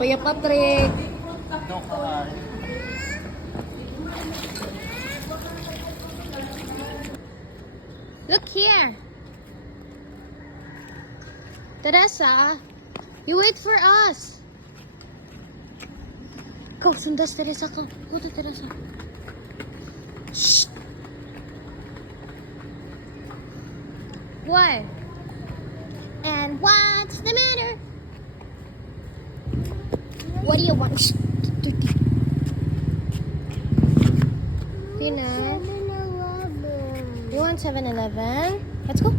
Kuya Patrick. Look here. Teresa, you wait for us. Go, sundas Teresa. Go to Teresa. Shh. What? And what's the matter? What do you want? Shh. Tina, you want 7-Eleven? Let's go.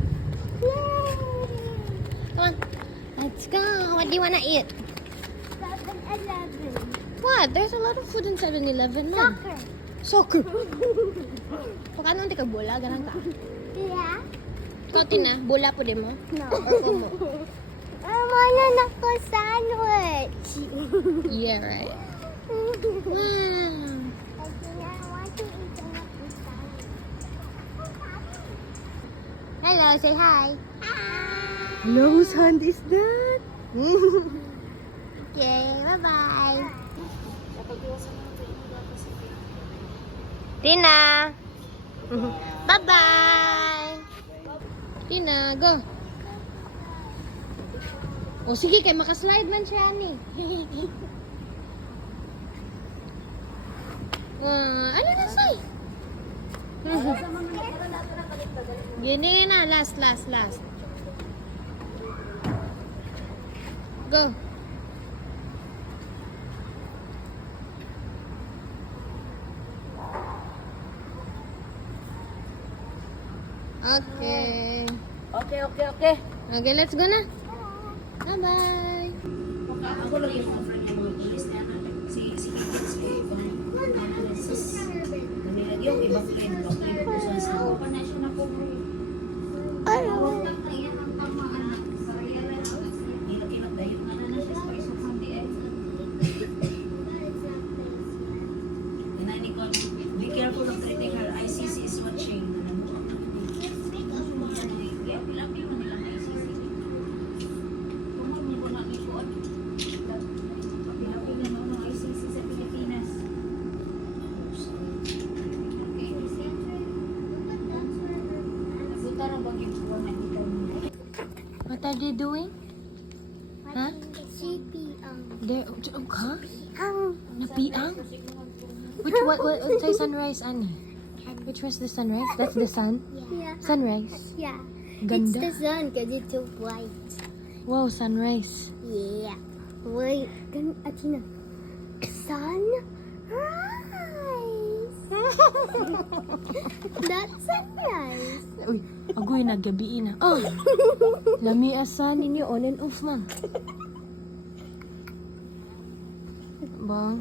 Come on. Let's go. What do you want to eat? 7-Eleven. What? There's a lot of food in 7-Eleven, man. Soccer. Paano ka bola? Ganun ka? Yeah. Ikaw, Tina, bola po din mo? No. Or como? Wala na ko sandwich. Yeah, right. Wow. I want to eat a sandwich. Hello, say hi. Hi. Hello, whose hand is that? Okay, bye-bye. Tina. Bye-bye. Tina, go. O sige, kay makaslide man siya ni. Ano na say? Gini na, last. Go. Okay. Okay. Okay, let's go na. Bye-bye. Ako lang yung friend ng mga pulis na si Kanila yung iba friend ko, iba po sa be careful of treating her. ICC is watching. What are they doing? Huh? They're, huh? Napiang? What's the sunrise, Annie? Which was the sunrise? That's the sun? Yeah. Sunrise. Yeah. Ganda. It's the sun because it's so bright. Wow, sunrise. Yeah. Wait. Atina. Sunrise. That's sunrise. Uy, agoy na, gabi na. Oh! Lami asan ninyo, on and off, man. Bang.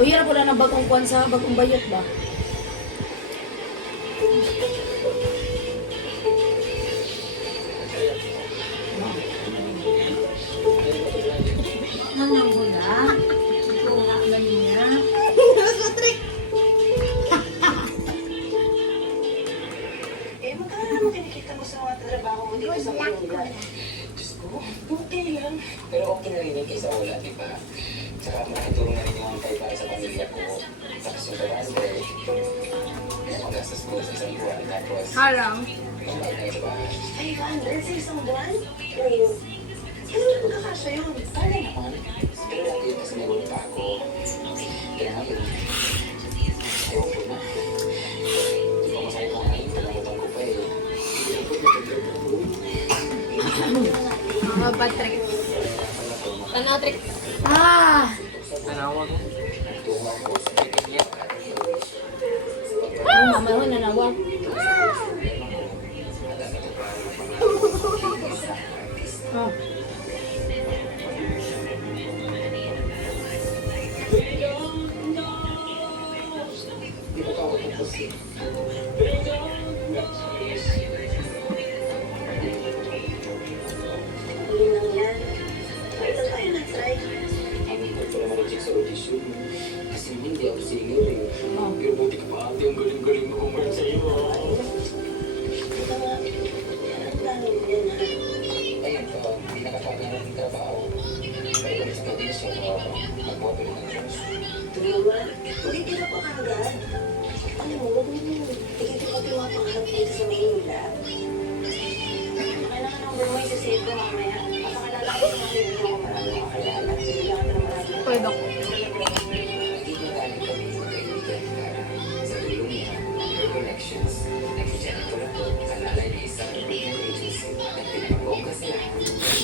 Mayroon po na ng bagong kwan sa bagong bayot ba? Nang bula. Ito nga lang niya. Magkano naman kinikita mo sa mga trabaho mo dito sa Manila? Diyos ko, okay lang. Pero okay na rin yung kaysa wala, di ba? Tsaka makitulong na rin yung mga para sa pamilya ko. Tapos yung barangay, magastos ko sa isang buwan. Tapos, Harang. kumain na sa bahay. Ay, Vander, sa isang buwan? Ano na magkakasya yun? Sana naman. Pero lagi yun kasi may ulit pa ako. Kaya nga, ewan ko na. Hindi ko masaya ko ngayon. Kalamutan ko pa eh. Mga bad trip. Tanaw trip. Tanawa ko. Mama mo nanawa. Di ba ako tapos? try. Ang hirap pala ma-reject sa audition. Kasi hindi ako singer eh. Pero buti ka pa ate, ang galing-galing mo kumain sa'yo. Ito nga, yan ang plano mo yan ha. Ayun po, hindi nakakagawa ng trabaho. Pero ulit sa probinsya, magbuha ng Diyos. Tuloy hindi ka pa kagad. Alam mo, huwag mo tigil-tigil yung mga pangarap dito sa Maynila. Kailangan number mo yung sasave ko mamaya. Papakalala ko sa mga hindi ko marami makakilala. Kailangan na marami. Pwede ako. Hindi mo galing kami sa kaibigan para sa tulong niya. Her connections. Nag-janitor ako. Kalalay na isang recruitment agency. At pinag-focus lang.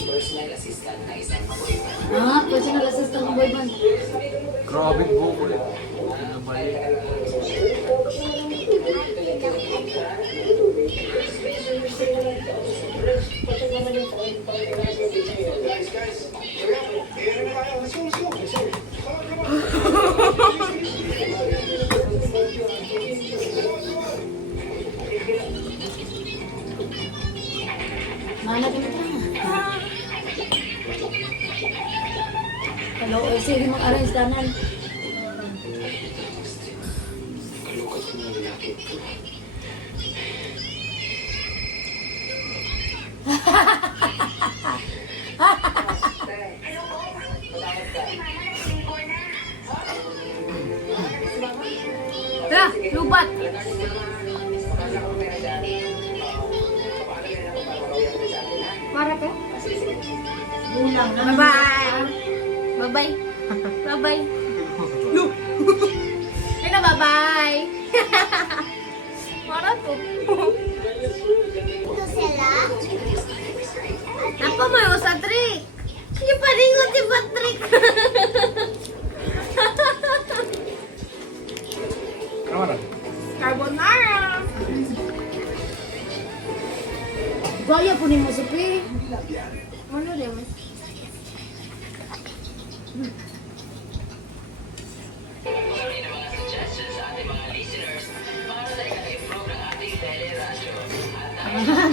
Personal assistant na isang boyfriend. Personal assistant ng boy band. Grabe buko eh. Pinabalik. Mana din ito. Hello, sige mag-arrange danan. Kalukot ko ng lalaki ito. Tara, lubat! Para ka? Bulang na. Bye-bye! Bye-bye! Bye-bye! Ano, bye-bye! Para to. Ito sila. Apa mo yung sa trick? Yung paringot si Patrick! Kamara. Carbonara! Gaya po ni mo supi. Ano din?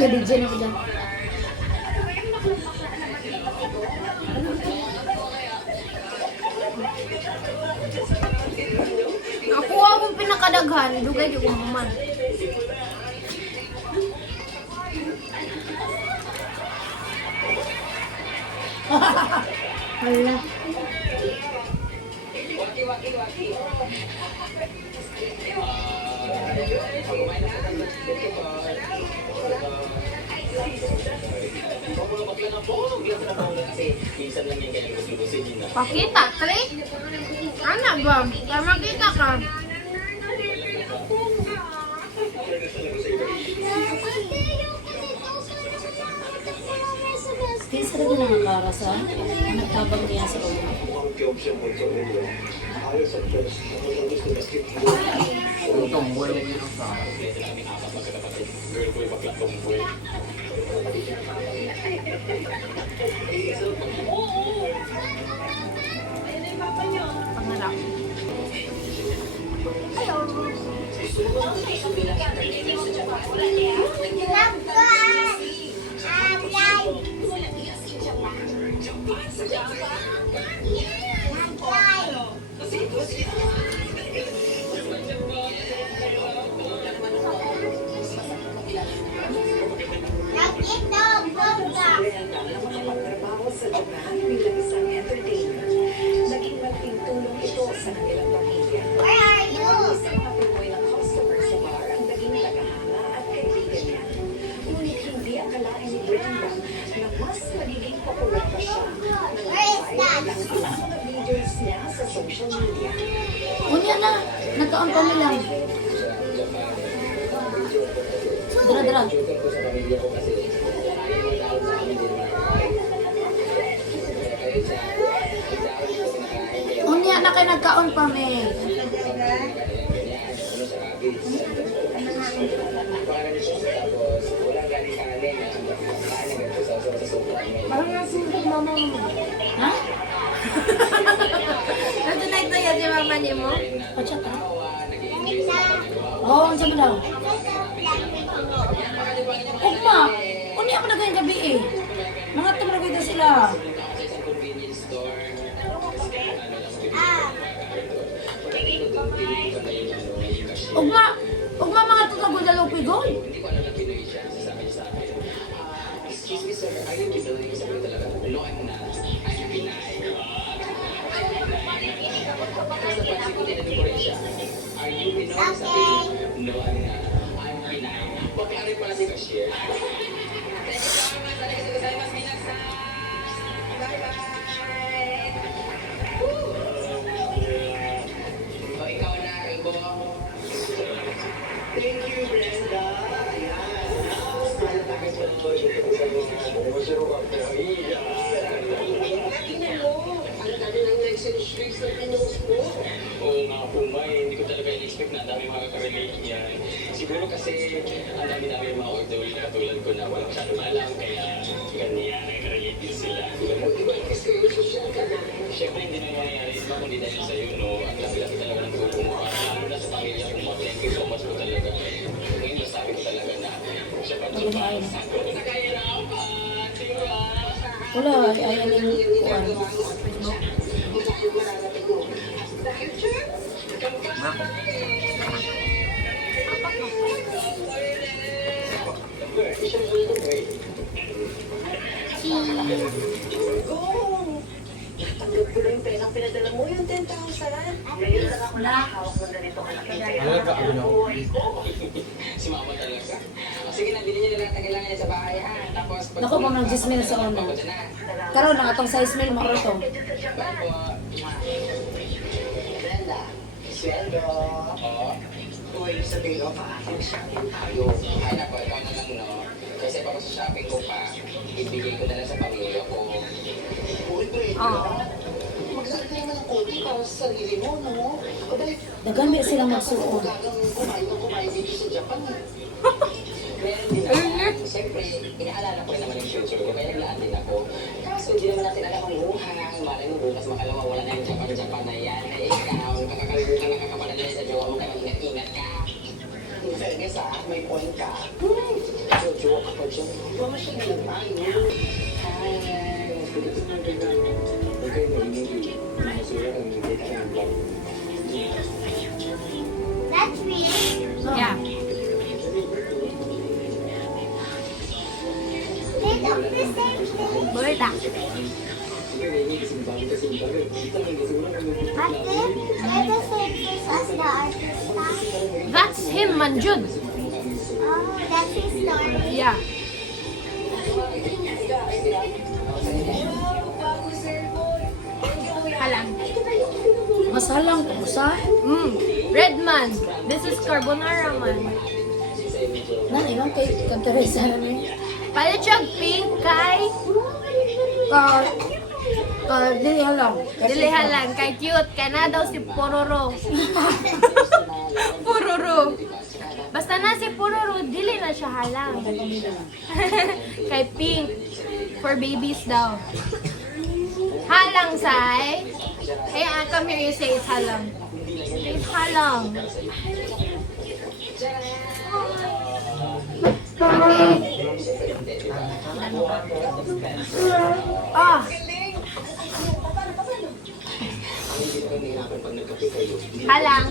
Gadi dyan ako dyan. Nakuha akong pinakadaghan. Dugay di ko maman. Hala. Pakita, trick? Ano ba? Para makita ka. Kinsa rin na nakakarasan. Nagtabang niya sa ulo. Itong buhay na yun sa akin. Pangarap. Nakapagtrabaho sa Japan bilang isang entertainer. Naging malaking tulong ito sa kanilang pamilya. Where are you? Isang Pinoy na customer sa bar ang naging tagahanga at kaibigan niya. Ngunit hindi akalain ni Brenda na mas magiging popular pa siya nang viral ang mga videos niya sa social media. Unya na. Nagkaon pa nila. Dra-dra. Unya na kay nagkaon pa me. Parang nasunog mama mo. Ha? Nag-tonight na yan si mama niyo mo? Pachat ha? Oo, unsa mo daw? Ugma. Unya pa na kayong gabi eh. Mga tumra ko sila. Convenience store. loan mo na. I'm Pinay. Kasi pansin ko tinanong ko rin siya. Are you Pinoy? Sabi ko, no, I'm Pinay. Bakit rin pala si Cashier? Thank you so much. Arigatou gozaimasu, minasan. Bye-bye. O, ikaw na, Ibo. Thank you, Brenda. Oo nga po, May. Hindi ko talaga in-expect na ang dami makaka-relate niyan. Siguro kasi ang dami-dami yung mga OFW na katulad ko na wala masyadong alam, kaya ganyan, nakaka-relate din sila. Diba, kasi social ka na. Siyempre, hindi na mangyayari iba kundi dahil sa'yo, no? Ang laki-laki talaga ng tulong mo. Lalo na sa pamilya ko, thank you so much po talaga. Ngayon, nasabi ko talaga na siya pa ito pa. Nakahirapan, diba? Wala, ayaw na yung kuwan. Tanggap ko na yung pera pinadala mo, yung 10,000. Ngayon lang ako nakahawak ng ganito kalaking pera. Talaga, ano? Si mama talaga. O, sige na, bilhin niyo na lahat ng kailangan niya sa bahay, ha? Tapos, Naku, mga nag-jismil sa una. Karoon, nakatong size mail, makaroon to. Bye po. Brenda, sweldo. Oo. Uy, sabihin ko pa, mag-shopping tayo. Ay, naku, ikaw na lang, no? Kasi pag sa shopping ko pa, ibigay ko na lang sa pamilya ko. Uy, Brenda. Magsarap ka naman ng konti para sa sarili mo, no? O dahil, Dagami silang magsuon. gagang kumain dito sa Japan. Meron din naman. Siyempre, inaalala ko rin naman yung future ko, kaya naglaan din ako. Kaso hindi naman natin alam ang buhay. Malay mo bukas makalawa, wala na yung Japan na yan. Na ikaw, kakakalimutan na kakapala na sa jowa mo, kaya mag-ingat-ingat ka. In fairness, may point ka. Joke ako dyan. Huwag masyadong tayo. Okay, maingay. Masura ang hindi ka ng vlog. That's real. Yeah. It's of the same thing. Bolita. But they're the same place as the artist. That's him, Manjud. Oh, that's his story. Yeah. Halang. Masalang to, sa? Red man. This is carbonara man. Nan, ilang kay Teresa na ni. Palit siya pink kay Dili halang. dilihan lang kay cute kay na daw si Pororo. Pororo. Basta na si Pororo, dili na siya halang. Kay pink for babies daw. Halang say. Hey, come here, you say it's halang. It's halang. Ah. Halang.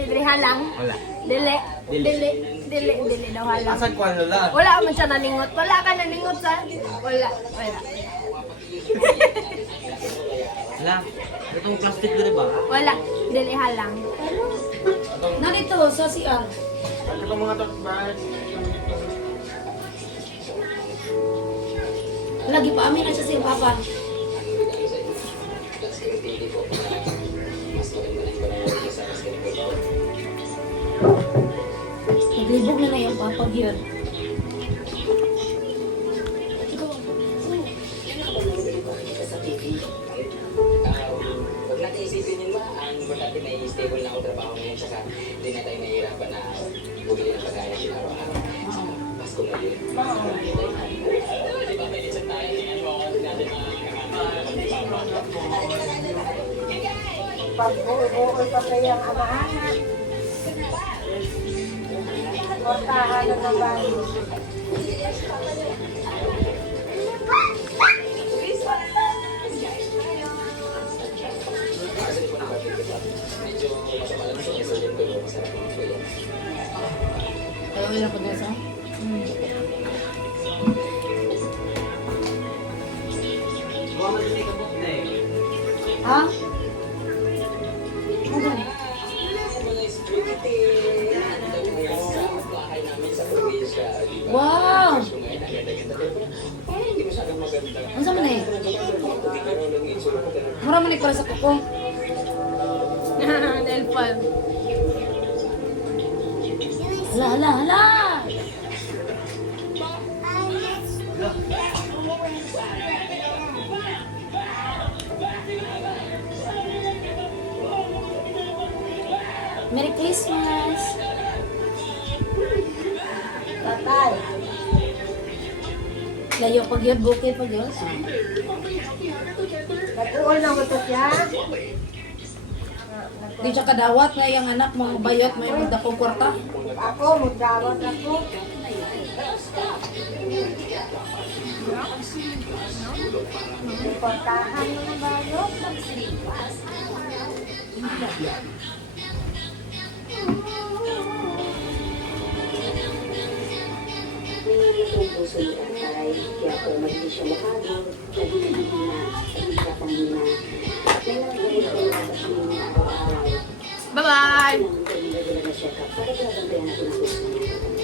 Dili halang. Wala. Dili daw halang. Asan ko ano lang? Wala man siya naningot. Wala ka naningot sa? Wala. Wala. Itong plastic na ba? Wala. Dili halang. Narito, sa CR. Itong mga tote bags. Lagi pa, amin na siya siya, Papa. That's creativity po na mas maganda na yung panahon sa mas ganito po. Naglibog na yung Papa here. Huwag natin isipin yun ba, ang importante may stable na ako trabaho ngayon, tsaka hindi na tayo nahihirapan na bumili ng pagkain araw-araw. Pasko na yun. Di ba, may litsan tayo, tingnan mo ako natin mga Pag-uwi pa kayang kamahanan. Portahan na naman. medyo masama lang sa isa din pero masarap naman po yun. Ayaw na po na sa? man para sa kuko. Nail palm. Hala, hala, hala! Merry Christmas! Tatay. Layo pag yun, bukid pag yun. Patuol na ko to siya. Di siya kadawat nga yung anak, mga bayot, may magdakong kwarta. Ako, magdawat ako. Portahan mo na bago. Nangyayari ang puso ni tatay, kaya kung hindi siya makagod, nagkakahina, nagkakahina. Nalagay ko na sa kanya araw-araw. Bye-bye! Kailangan ko yung regular na check-up para pinabantayan natin ang puso niya.